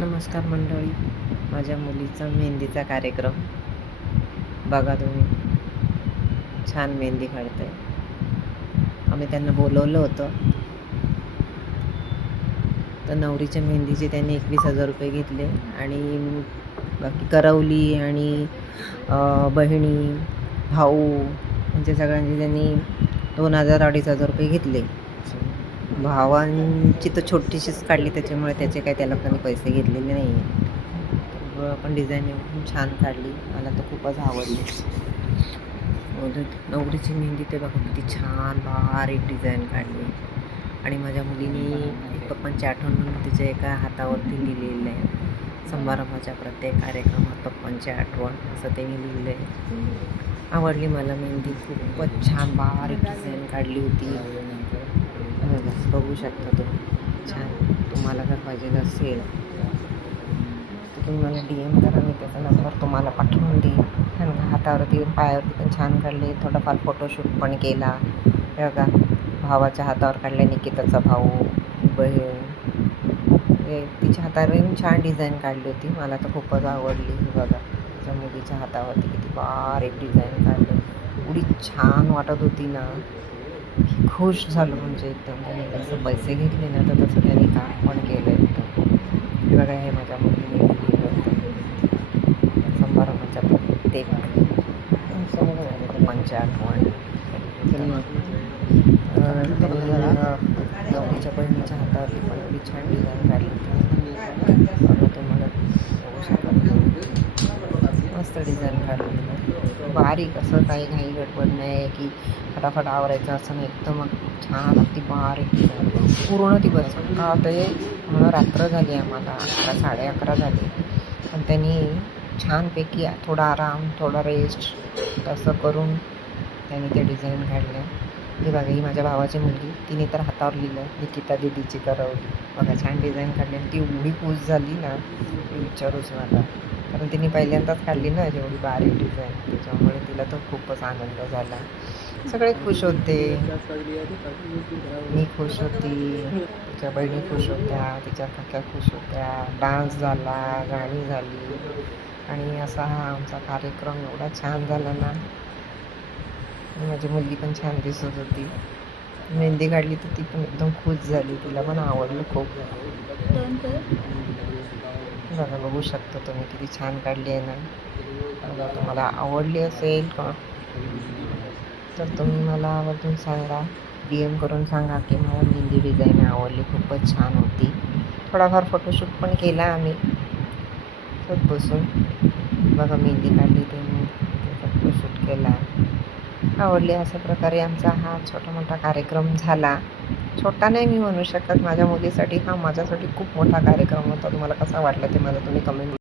नमस्कार मंडळी, माझ्या मुलीचा मेहंदीचा कार्यक्रम बघा तुम्ही. छान मेहंदी काढते. आम्ही त्यांना बोलवलं होतं. तर नवरीच्या मेहंदीचे त्यांनी 21,000 रुपये घेतले आणि बाकी करवली आणि बहिणी, भाऊ यांच्या सगळ्यांचे त्यांनी 2,000-2,500 रुपये घेतले. भावांची तर छोटीशीच काढली, त्याच्यामुळे त्याचे काही त्या लोकांनी पैसे घेतलेले नाही आहे. पण डिझाईन एकदम छान काढली, मला तर खूपच आवडली. नवरीची मेहंदी ते बघा किती छान बारीक डिझाईन काढली. आणि माझ्या मुलीने एक पप्पांची आठवण म्हणून तिच्या एका हातावरती लिहिलेलं आहे, समारंभाच्या प्रत्येक कार्यक्रमात पप्पांची आठवण, असं त्यांनी लिहिलं आहे. आवडली मला मेहंदी, खूपच छान बारीक डिझाईन काढली होती. बघू शकता तुम्ही. छान. तुम्हाला जर पाहिजे असेल तर तुम्ही मला DM करा, मी त्याचा नंबर तुम्हाला पाठवून देईन. कारण हातावरती पायावरती पण छान काढले. थोडाफार फोटोशूट पण केला. बघा, भावाच्या हातावर काढले, निकिताचा भाऊ, बहीण, तिच्या हातावर छान डिझाईन काढली होती. मला तर खूपच आवडली. बघा, तिच्या मुलीच्या हातावरती किती बारीक डिझाईन काढली, एवढी छान वाटत होती ना, खुश झालो. म्हणजे एकदम त्याने जसं पैसे घेतले ना, तर तसं त्यांनी काम पण केलं एकदम. हे बघा, हे माझ्या मुलीने लिहिलेलं होतं, समारंभाच्या प्रत्येक पप्पांची आठवण. त्यांनी नवरीच्या बहिणीच्या हातावरती पण एवढी छान डिझाईन काढली होती. बघा, तुम्हाला बघू शकता, मस्त डिझाईन काढली. बारीक, असं काही घाई गडबड नाही की फटाफट आवरायचं असं नाही, एकदम छान अगदी बारीक डिझाईन. पूर्ण दिवस का ते रात्र झाली, आम्हाला 11-11:30 झाले, पण त्यांनी छानपैकी थोडा आराम, थोडा रेस्ट असं करून त्यांनी ते डिझाईन काढलं. हे बघा, ही माझ्या भावाची मुलगी, तिने तर हातावर लिहिलं निकिता दीदीची करवली. बघा, छान डिझाईन काढली आणि ती एवढी खुश झाली ना, विचारूच नका. कारण तिने पहिल्यांदाच काढली ना एवढी बारीक डिझाईन, त्याच्यामुळे तिला तर खूपच आनंद झाला. सगळे खुश होते, मी खुश होती, तिच्या बहिणी खुश होत्या, तिच्या काक्या खुश होत्या, डान्स झाला, गाणी झाली आणि असा हा आमचा कार्यक्रम एवढा छान झाला ना. माझी मुलगी पण छान दिसत होती. मेहंदी काढली तर ती पण एकदम खुश झाली, तिला पण आवडलं खूप. बघा, बघू शकता तुम्ही किती छान काढली आहे ना. बघा, तुम्हाला आवडली असेल का तर तुम्ही मला आवर्जून सांगा, DM करून सांगा की मला मेहंदी डिझाईन आवडली, खूपच छान होती. थोडाफार फोटोशूट पण केला आम्ही तर बसून. बघा, मेहंदी काढली ते फोटोशूट केला, आवडली. अशा प्रकारे आमचा हा छोटा मोठा कार्यक्रम झाला. छोटा नाही मी म्हणू शकत, माझ्या मुलीसाठी हा माझ्यासाठी खूप मोठा कार्यक्रम होता. तुम्हाला कसा वाटला ते मला तुम्ही कमेंट